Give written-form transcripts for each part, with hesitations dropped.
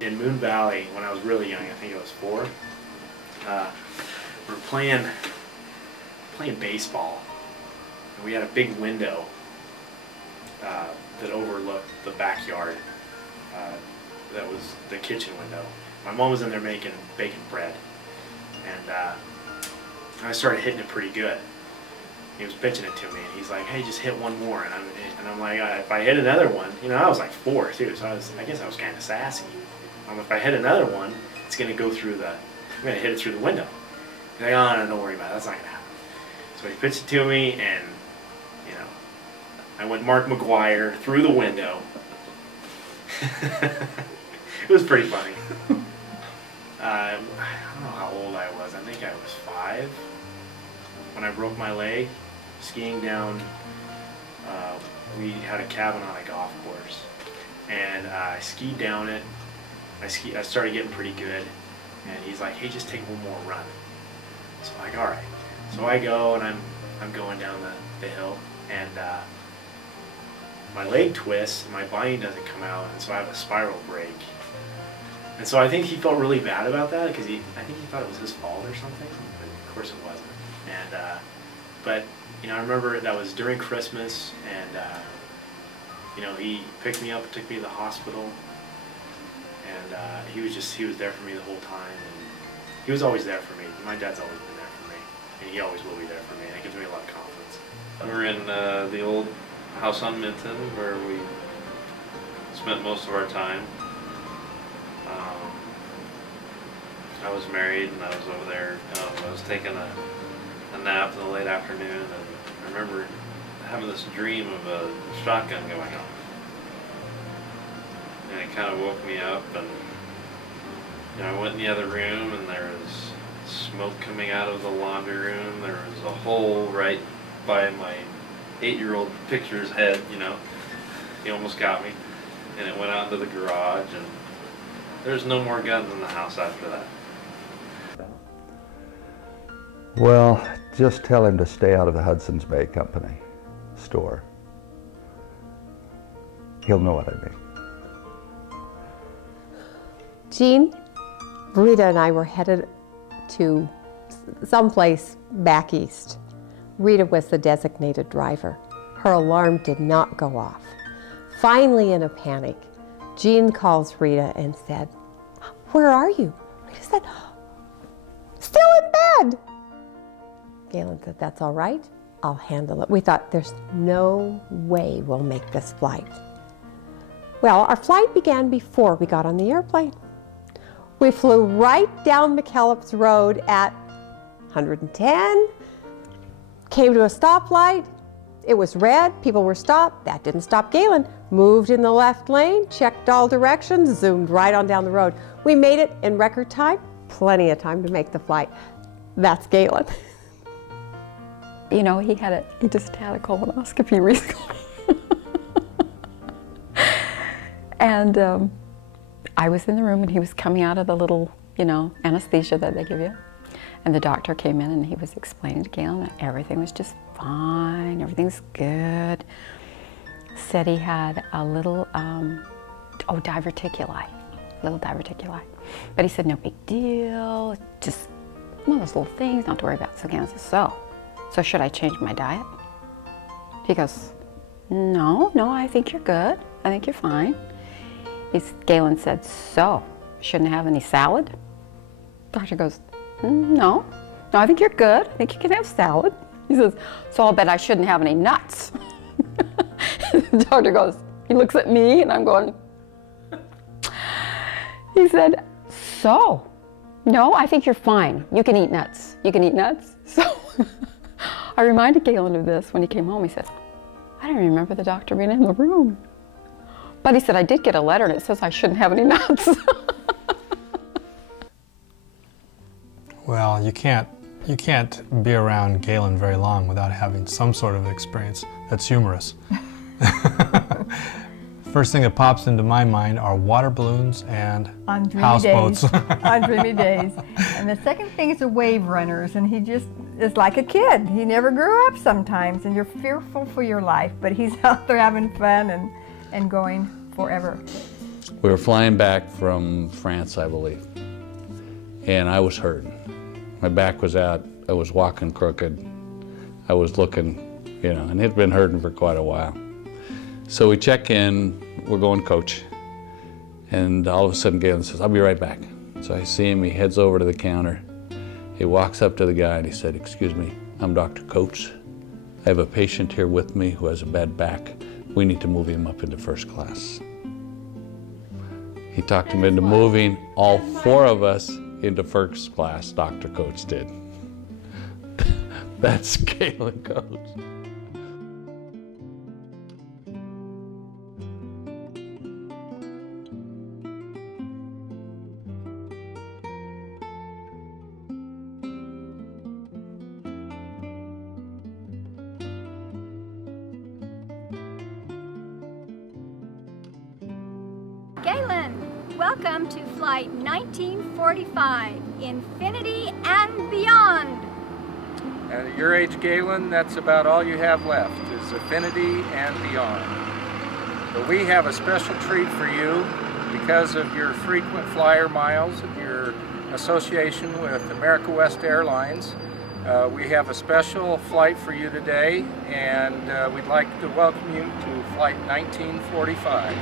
In Moon Valley, when I was really young, I think I was 4, we were playing baseball. And we had a big window that overlooked the backyard. That was the kitchen window. My mom was in there making baking bread, and I started hitting it pretty good. He was pitching it to me, and he's like, "Hey, just hit one more." And I'm like, "If I hit another one, you know, I was like 4 too, so I guess I was kind of sassy. If I hit another one, it's gonna go through I'm gonna hit it through the window." He's like, "Oh, no, don't worry about it. That's not gonna happen." So he pitched it to me, and you know, I went Mark McGuire through the window. It was pretty funny. I don't know how old I was. I think I was 5 when I broke my leg skiing down. We had a cabin on a golf course, and I skied down it. I started getting pretty good, and he's like, "Hey, just take one more run." So I'm like, "All right." So I go, and I'm going down the hill, and my leg twists, and my binding doesn't come out, and so I have a spiral break. And so I think he felt really bad about that, because I think he thought it was his fault or something, but of course it wasn't. And but you know, I remember that was during Christmas, and you know, he picked me up and took me to the hospital, and he was there for me the whole time, and he was always there for me. My dad's always been there for me, and he always will be there for me, and it gives me a lot of confidence. We're in the old house on Minton, where we spent most of our time. I was married, and I was over there. I was taking a nap in the late afternoon, and I remember having this dream of a shotgun going off. And it kind of woke me up, and you know, I went in the other room, and there was smoke coming out of the laundry room. There was a hole right by my 8-year-old picture's head, you know. He almost got me. And it went out into the garage, and there's no more guns in the house after that. Well, just tell him to stay out of the Hudson's Bay Company store. He'll know what I mean. Jean, Rita and I were headed to someplace back east. Rita was the designated driver. Her alarm did not go off. Finally, in a panic, Jean calls Rita and said, "Where are you?" Rita said, "Still in bed." Galen said, "That's all right. I'll handle it." We thought, there's no way we'll make this flight. Well, our flight began before we got on the airplane. We flew right down McKellips Road at 110, came to a stoplight. It was red, people were stopped. That didn't stop Gaylon. Moved in the left lane, checked all directions, zoomed right on down the road. We made it in record time, plenty of time to make the flight. That's Gaylon. You know, he just had a colonoscopy recently. And I was in the room and he was coming out of the little, you know, anesthesia that they give you. And the doctor came in and he was explaining to Gaylon that everything was just fine, everything's good. Said he had a little, diverticuli, little diverticuli. But he said, no big deal, just one of those little things, not to worry about. So Gaylon said, so should I change my diet? He goes, no, I think you're good. I think you're fine. Gaylon said, so shouldn't have any salad? Doctor goes, no, I think you're good. I think you can have salad. He says, so I'll bet I shouldn't have any nuts. The doctor goes, he looks at me and I'm going, he said, so, no, I think you're fine. You can eat nuts. You can eat nuts. So I reminded Gaylon of this when he came home. He said, I don't remember the doctor being in the room. But he said, I did get a letter and it says I shouldn't have any nuts. Well, you can't be around Gaylon very long without having some sort of experience that's humorous. First thing that pops into my mind are water balloons and houseboats. On dreamy days. And the second thing is the wave runners, and he just is like a kid. He never grew up sometimes, and you're fearful for your life, but he's out there having fun and going forever. We were flying back from France, I believe, and I was hurting. My back was out, I was walking crooked, I was looking, you know, and it had been hurting for quite a while. So we check in, we're going coach, and all of a sudden Gaylon says, "I'll be right back." So I see him, he heads over to the counter, he walks up to the guy and he said, "Excuse me, I'm Dr. Coates. I have a patient here with me who has a bad back. We need to move him up into first class." He talked him into moving all 4 of us into first class, Dr. Coates did. That's Gaylon Coates. Gaylon, welcome to Flight 1945, Infinity and Beyond. At your age, Gaylon, that's about all you have left, is Infinity and Beyond. But we have a special treat for you because of your frequent flyer miles and your association with America West Airlines. We have a special flight for you today, and we'd like to welcome you to Flight 1945.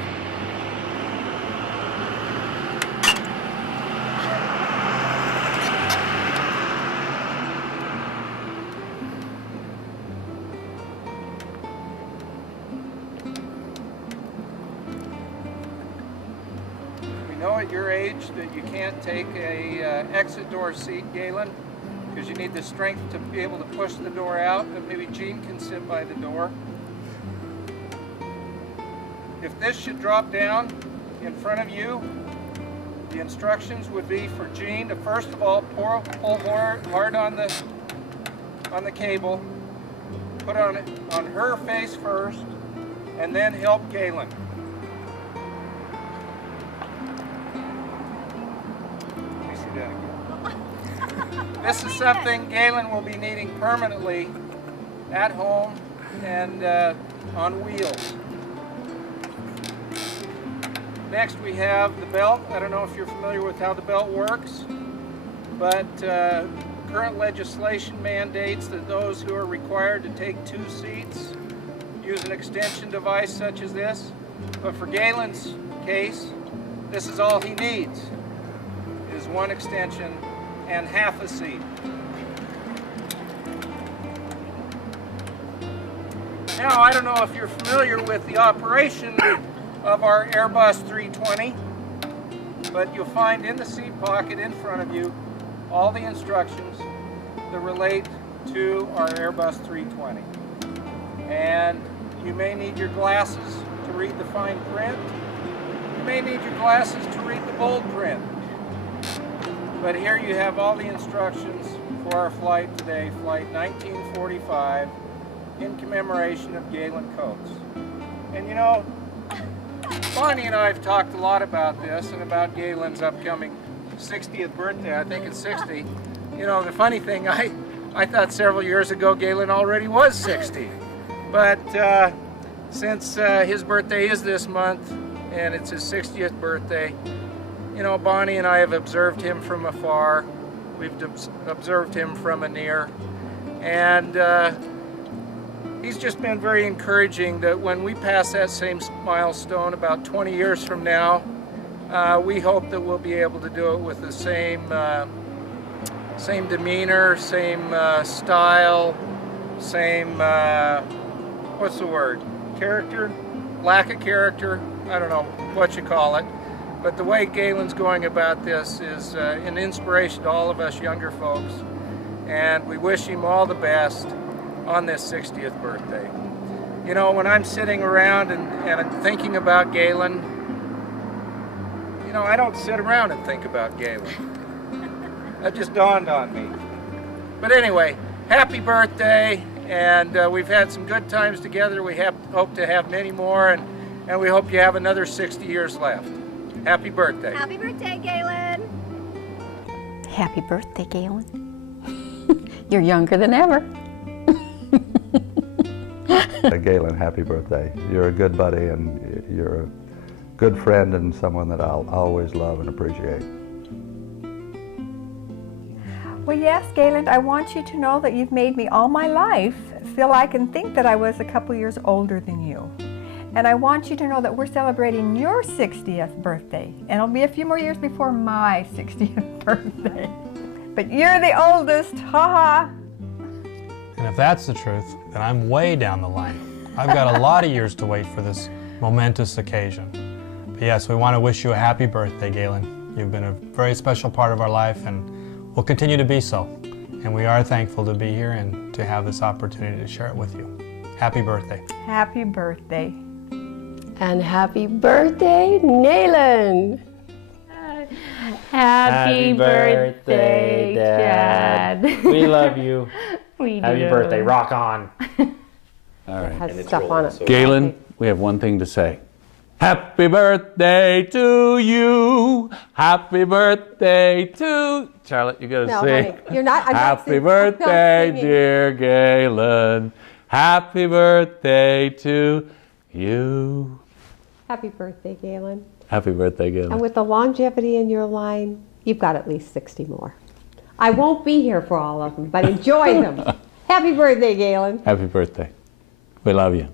At your age that you can't take a exit door seat, Gaylon, because you need the strength to be able to push the door out, but maybe Jean can sit by the door. If this should drop down in front of you, the instructions would be for Jean to first of all pull hard on the cable, put on her face first, and then help Gaylon. This is something Gaylon will be needing permanently at home and on wheels. Next we have the belt. I don't know if you're familiar with how the belt works, but current legislation mandates that those who are required to take 2 seats use an extension device such as this. But for Gaylon's case, this is all he needs, is 1 extension and half a seat. Now, I don't know if you're familiar with the operation of our Airbus 320, but you'll find in the seat pocket in front of you all the instructions that relate to our Airbus 320. And you may need your glasses to read the fine print. You may need your glasses to read the bold print. But here you have all the instructions for our flight today, Flight 1945, in commemoration of Gaylon Coates. And you know, Bonnie and I have talked a lot about this and about Gaylon's upcoming 60th birthday. I think it's 60. You know, the funny thing, I thought several years ago Gaylon already was 60. But since his birthday is this month and it's his 60th birthday, you know, Bonnie and I have observed him from afar. We've observed him from near. And he's just been very encouraging that when we pass that same milestone about 20 years from now, we hope that we'll be able to do it with the same demeanor, same style, same, what's the word? Character? Lack of character? I don't know what you call it. But the way Gaylon's going about this is an inspiration to all of us younger folks, and we wish him all the best on this 60th birthday. You know, when I'm sitting around and I'm thinking about Gaylon, you know, I don't sit around and think about Gaylon. That just dawned on me. But anyway, happy birthday, and we've had some good times together. We hope to have many more, and we hope you have another 60 years left. Happy birthday. Happy birthday, Gaylon. Happy birthday, Gaylon. You're younger than ever. Gaylon, happy birthday. You're a good buddy and you're good friend and someone that I'll always love and appreciate. Well, yes, Gaylon, I want you to know that you've made me all my life feel like and think that I was a couple years older than you. And I want you to know that we're celebrating your 60th birthday. And it'll be a few more years before my 60th birthday. But you're the oldest, haha. And if that's the truth, then I'm way down the line. I've got a lot of years to wait for this momentous occasion. But yes, we want to wish you a happy birthday, Gaylon. You've been a very special part of our life and will continue to be so. And we are thankful to be here and to have this opportunity to share it with you. Happy birthday. Happy birthday. And happy birthday, Gaylon. Happy birthday, Dad. We love you. We Happy do. birthday. Rock on. All right. It has stuff on it. Gaylon, we have one thing to say. Happy birthday to you. Happy birthday to Charlotte. You gotta No, sing. honey, you're not. I'm not Happy singing. birthday, I'm not singing. dear Gaylon. Happy birthday to you. Happy birthday, Gaylon. Happy birthday, And Gaylon. with the longevity in your line, you've got at least 60 more. I won't be here for all of them, but enjoy them. Happy birthday, Gaylon. Happy birthday. We love you.